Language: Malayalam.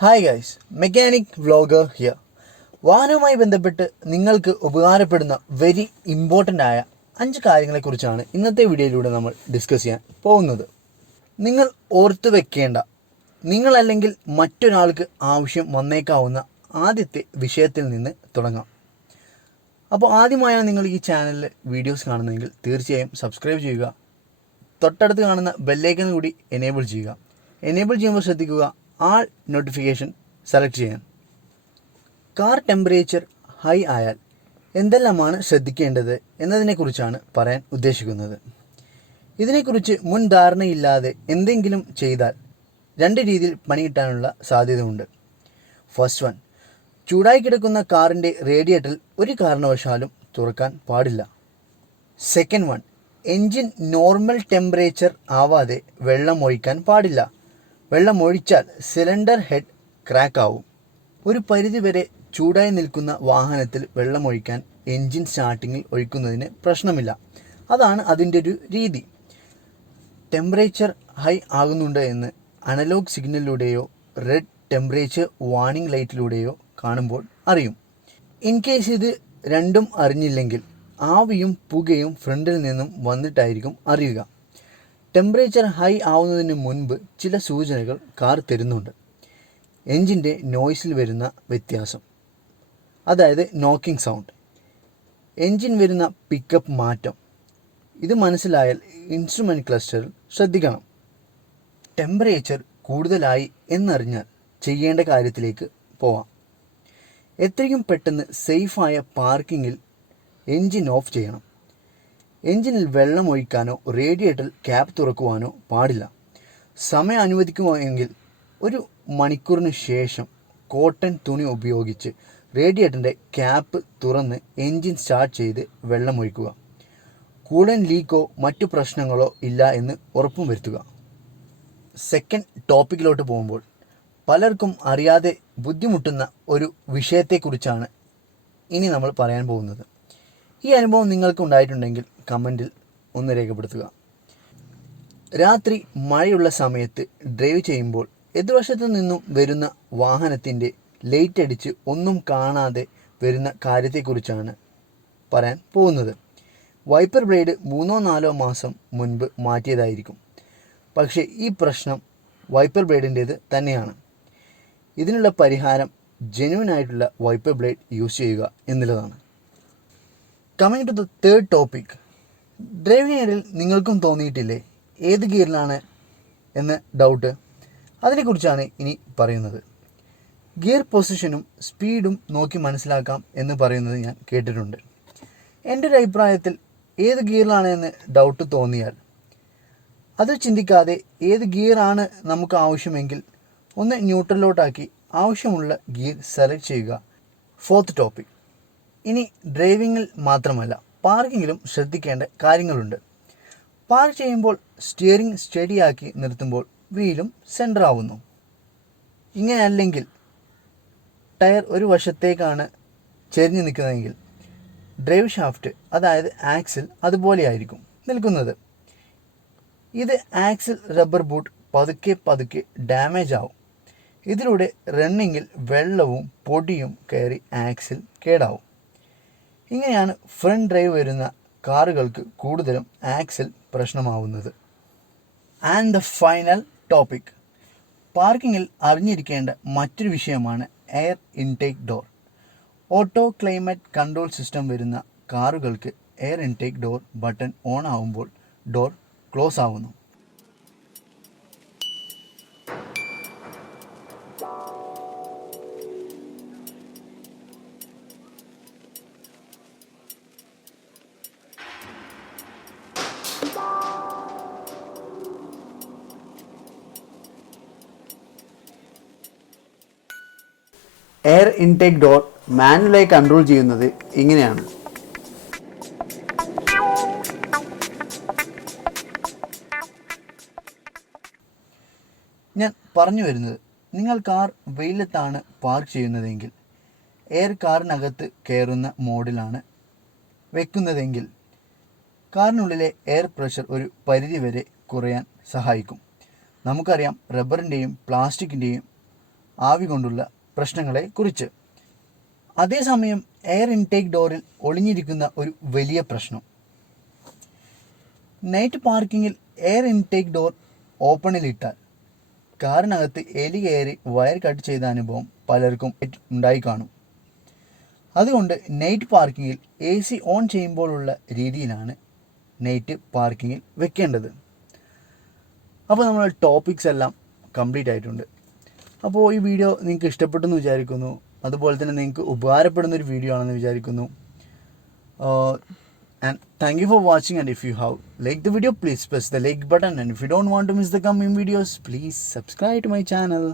Hi guys, mechanic vlogger here. വാഹനവുമായി ബന്ധപ്പെട്ട് നിങ്ങൾക്ക് ഉപകാരപ്പെടുന്ന വെരി ഇമ്പോർട്ടൻ്റ് ആയ 5 കാര്യങ്ങളെക്കുറിച്ചാണ് ഇന്നത്തെ വീഡിയോയിലൂടെ നമ്മൾ ഡിസ്കസ് ചെയ്യാൻ പോകുന്നത്. നിങ്ങൾ ഓർത്തു വെക്കേണ്ട, നിങ്ങളല്ലെങ്കിൽ മറ്റൊരാൾക്ക് ആവശ്യം വന്നേക്കാവുന്ന ആദ്യത്തെ വിഷയത്തിൽ നിന്ന് തുടങ്ങാം. അപ്പോൾ ആദ്യമായാണ് നിങ്ങൾ ഈ ചാനലിൽ വീഡിയോസ് കാണുന്നതെങ്കിൽ തീർച്ചയായും സബ്സ്ക്രൈബ് ചെയ്യുക. തൊട്ടടുത്ത് കാണുന്ന ബെല്ലൈക്കൺ കൂടി എനേബിൾ ചെയ്യുക. എനേബിൾ ചെയ്യുമ്പോൾ ശ്രദ്ധിക്കുക ആൾ നോട്ടിഫിക്കേഷൻ സെലക്ട് ചെയ്യാൻ. കാർ ടെമ്പറേച്ചർ ഹൈ ആയാൽ എന്തെല്ലാമാണ് ശ്രദ്ധിക്കേണ്ടത് എന്നതിനെക്കുറിച്ചാണ് പറയാൻ ഉദ്ദേശിക്കുന്നത്. ഇതിനെക്കുറിച്ച് മുൻ ധാരണയില്ലാതെ എന്തെങ്കിലും ചെയ്താൽ 2 രീതിയിൽ പണി കിട്ടാനുള്ള സാധ്യതയുണ്ട്. ഫസ്റ്റ് വൺ, ചൂടായി കിടക്കുന്ന കാറിൻ്റെ റേഡിയേറ്റർ ഒരു കാരണവശാലും തുറക്കാൻ പാടില്ല. Second one, engine normal temperature ആവാതെ വെള്ളം ഒഴിക്കാൻ പാടില്ല. വെള്ളം ഒഴിച്ചാൽ സിലിണ്ടർ ഹെഡ് ക്രാക്ക് ആവും. ഒരു പരിധിവരെ ചൂടായി നിൽക്കുന്ന വാഹനത്തിൽ വെള്ളമൊഴിക്കാൻ എൻജിൻ സ്റ്റാർട്ടിങ്ങിൽ ഒഴിക്കുന്നതിന് പ്രശ്നമില്ല. അതാണ് അതിൻ്റെ ഒരു രീതി. ടെമ്പറേച്ചർ ഹൈ ആകുന്നുണ്ട് എന്ന് അനലോഗ് സിഗ്നലിലൂടെയോ റെഡ് ടെമ്പറേച്ചർ വാർണിംഗ് ലൈറ്റിലൂടെയോ കാണുമ്പോൾ അറിയും. ഇൻ കേസ് ഇത് രണ്ടും അറിഞ്ഞില്ലെങ്കിൽ ആവിയും പുകയും ഫ്രണ്ടിൽ നിന്നും വന്നിട്ടായിരിക്കും അറിയുക. ടെമ്പറേച്ചർ ഹൈ ആവുന്നതിന് മുൻപ് ചില സൂചനകൾ കാർ തരുന്നുണ്ട്. എൻജിൻ്റെ നോയ്സിൽ വരുന്ന വ്യത്യാസം, അതായത് നോക്കിംഗ് സൗണ്ട്, എൻജിൻ വരുന്ന പിക്കപ്പ് മാറ്റം, ഇത് മനസ്സിലായാൽ ഇൻസ്ട്രുമെൻറ്റ് ക്ലസ്റ്ററിൽ ശ്രദ്ധിക്കണം. ടെമ്പറേച്ചർ കൂടുതലായി എന്നറിഞ്ഞാൽ ചെയ്യേണ്ട കാര്യത്തിലേക്ക് പോവാം. എത്രയും പെട്ടെന്ന് സേഫായ പാർക്കിങ്ങിൽ എൻജിൻ ഓഫ് ചെയ്യണം. എൻജിനിൽ വെള്ളം ഒഴിക്കാനോ റേഡിയേറ്റർ ക്യാപ്പ് തുറക്കുവാനോ പാടില്ല. സമയം അനുവദിക്കുമെങ്കിൽ 1 മണിക്കൂറിന് ശേഷം കോട്ടൺ തുണി ഉപയോഗിച്ച് റേഡിയേറ്ററിൻ്റെ ക്യാപ്പ് തുറന്ന് എൻജിൻ സ്റ്റാർട്ട് ചെയ്ത് വെള്ളമൊഴിക്കുക. കൂളൻ ലീക്കോ മറ്റു പ്രശ്നങ്ങളോ ഇല്ല എന്ന് ഉറപ്പും വരുത്തുക. സെക്കൻഡ് ടോപ്പിക്കിലോട്ട് പോകുമ്പോൾ പലർക്കും അറിയാതെ ബുദ്ധിമുട്ടുന്ന ഒരു വിഷയത്തെക്കുറിച്ചാണ് ഇനി നമ്മൾ പറയാൻ പോകുന്നത്. ഈ അനുഭവം നിങ്ങൾക്ക് ഉണ്ടായിട്ടുണ്ടെങ്കിൽ കമൻറ്റിൽ ഒന്ന് രേഖപ്പെടുത്തുക. രാത്രി മഴയുള്ള സമയത്ത് ഡ്രൈവ് ചെയ്യുമ്പോൾ എതിർവശത്തു നിന്നും വരുന്ന വാഹനത്തിൻ്റെ ലൈറ്റ് അടിച്ച് ഒന്നും കാണാതെ വരുന്ന കാര്യത്തെക്കുറിച്ചാണ് പറയാൻ പോകുന്നത്. വൈപ്പർ ബ്ലേഡ് 3-4 മാസം മുൻപ് മാറ്റിയതായിരിക്കും. പക്ഷേ ഈ പ്രശ്നം വൈപ്പർ ബ്ലേഡിൻ്റേത് തന്നെയാണ്. ഇതിനുള്ള പരിഹാരം ജെന്യുവനായിട്ടുള്ള വൈപ്പർ ബ്ലേഡ് യൂസ് ചെയ്യുക എന്നുള്ളതാണ്. Coming to the third topic, driving ഇടയിൽ നിങ്ങൾക്കും തോന്നിയിട്ടില്ലേ ഏത് ഗിയറിലാണ് എന്ന ഡൗട്ട്? അതിനെക്കുറിച്ചാണ് ഇനി പറയുന്നത്. ഗിയർ പൊസിഷനും സ്പീഡും നോക്കി മനസ്സിലാക്കാം എന്ന് പറയുന്നത് ഞാൻ കേട്ടിട്ടുണ്ട്. എൻ്റെ ഒരു അഭിപ്രായത്തിൽ ഏത് ഗിയറിലാണ് എന്ന് ഡൗട്ട് തോന്നിയാൽ അത് ചിന്തിക്കാതെ ഏത് ഗിയറാണ് നമുക്ക് ആവശ്യമെങ്കിൽ ഒന്ന് ന്യൂട്രലിലോട്ടാക്കി ആവശ്യമുള്ള ഗിയർ സെലക്ട് ചെയ്യുക. ഫോർത്ത് ടോപ്പിക്, ഇനി ഡ്രൈവിങ്ങിൽ മാത്രമല്ല പാർക്കിങ്ങിലും ശ്രദ്ധിക്കേണ്ട കാര്യങ്ങളുണ്ട്. പാർക്ക് ചെയ്യുമ്പോൾ സ്റ്റിയറിംഗ് സ്റ്റഡിയാക്കി നിർത്തുമ്പോൾ വീലും സെൻറ്റർ ആവുന്നു. ഇങ്ങനെയല്ലെങ്കിൽ ടയർ ഒരു വശത്തേക്കാണ് ചെരിഞ്ഞു നിൽക്കുന്നതെങ്കിൽ ഡ്രൈവ് ഷാഫ്റ്റ്, അതായത് ആക്സിൽ അതുപോലെയായിരിക്കും നിൽക്കുന്നത്. ഇത് ആക്സിൽ റബ്ബർ ബൂട്ട് പതുക്കെ ഡാമേജ് ആവും. ഇതിലൂടെ റണ്ണിങ്ങിൽ വെള്ളവും പൊടിയും കയറി ആക്സിൽ കേടാവും. ഇങ്ങനെയാണ് ഫ്രണ്ട് ഡ്രൈവ് വരുന്ന കാറുകൾക്ക് കൂടുതലും ആക്സിൽ പ്രശ്നമാവുന്നത്. ആൻഡ് ദ ഫൈനൽ ടോപ്പിക്, പാർക്കിങ്ങിൽ അറിഞ്ഞിരിക്കേണ്ട മറ്റൊരു വിഷയമാണ് air intake door. Auto climate control system വരുന്ന കാറുകൾക്ക് air intake door button on ആവുമ്പോൾ ഡോർ ക്ലോസ് ആവുന്നു. എയർ ഇൻടേക്ക് ഡോർ മാനുവലായി കൺട്രോൾ ചെയ്യുന്നത് ഇങ്ങനെയാണ്. ഞാൻ പറഞ്ഞു വരുന്നത്, നിങ്ങൾ കാർ വെയിലത്താണ് പാർക്ക് ചെയ്യുന്നതെങ്കിൽ എയർ കാറിനകത്ത് കയറുന്ന മോഡിലാണ് വെക്കുന്നതെങ്കിൽ കാറിനുള്ളിലെ എയർ പ്രഷർ ഒരു പരിധിവരെ കുറയാൻ സഹായിക്കും. നമുക്കറിയാം, റബ്ബറിൻ്റെയും പ്ലാസ്റ്റിക്കിൻ്റെയും ആവി കൊണ്ടുള്ള പ്രശ്നങ്ങളെക്കുറിച്ച്. അതേസമയം എയർ ഇൻടേക്ക് ഡോറിൽ ഒളിഞ്ഞിരിക്കുന്ന ഒരു വലിയ പ്രശ്നം. നൈറ്റ് പാർക്കിങ്ങിൽ എയർ ഇൻടേക്ക് ഡോർ ഓപ്പണിലിട്ടാൽ കാറിനകത്ത് എലി കയറി വയർ കട്ട് ചെയ്ത അനുഭവം പലർക്കും ഉണ്ടായി കാണും. അതുകൊണ്ട് നൈറ്റ് പാർക്കിങ്ങിൽ AC ഓൺ ചെയ്യുമ്പോഴുള്ള രീതിയിലാണ് നൈറ്റ് പാർക്കിങ്ങിൽ വെക്കേണ്ടത്. അപ്പോൾ നമ്മൾ ടോപ്പിക്സ് എല്ലാം കംപ്ലീറ്റ് ആയിട്ടുണ്ട്. അപ്പോൾ ഈ വീഡിയോ നിങ്ങൾക്ക് ഇഷ്ടപ്പെട്ടെന്ന് വിചാരിക്കുന്നു. അതുപോലെ തന്നെ നിങ്ങൾക്ക് ഉപകാരപ്പെടുന്നൊരു വീഡിയോ ആണെന്ന് വിചാരിക്കുന്നു. And thank you for watching, and if you have liked the video, please press the like button, and if you don't want to miss the coming videos, please subscribe to my channel.